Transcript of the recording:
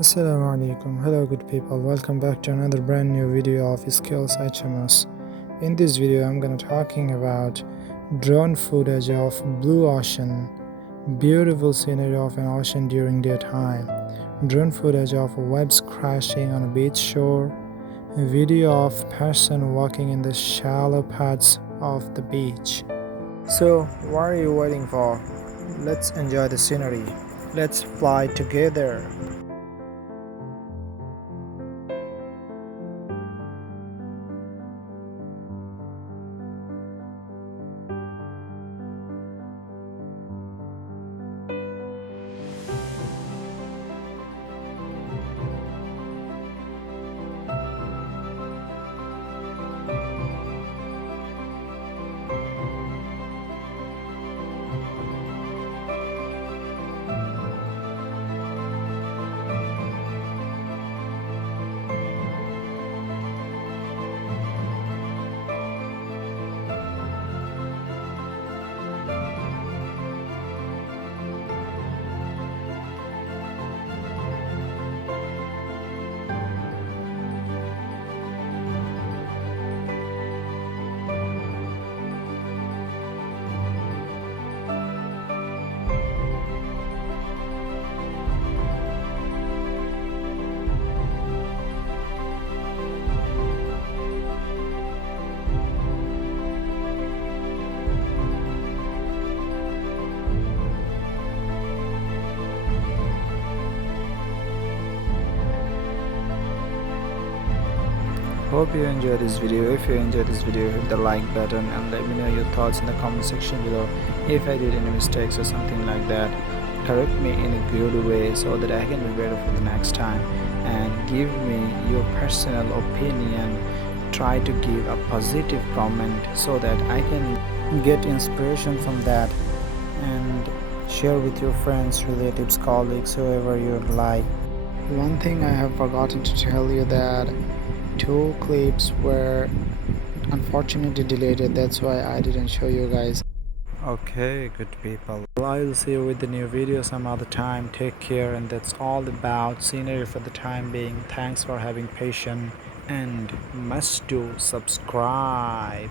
Assalamu alaikum. Hello good people. Welcome back to another brand new video of Skills HMS. In this video I'm gonna talking about drone footage of blue ocean, beautiful scenery of an ocean during daytime, drone footage of waves crashing on a beach shore, a video of person walking in the shallow parts of the beach. So what are you waiting for? Let's enjoy the scenery. Let's fly together. Hope you enjoyed this video. If you enjoyed this video, hit the like button and let me know your thoughts in the comment section below. If I did any mistakes or something like that, correct me in a good way so that I can be better for the next time, and give me your personal opinion. Try to give a positive comment so that I can get inspiration from that and share with your friends, relatives, colleagues, whoever you'd like. One thing I have forgotten to tell you that two clips were unfortunately deleted, that's why I didn't show you guys. Okay, good people, I'll see you with the new video some other time. Take care, and that's all about scenery for the time being. Thanks for having patience, and must do subscribe.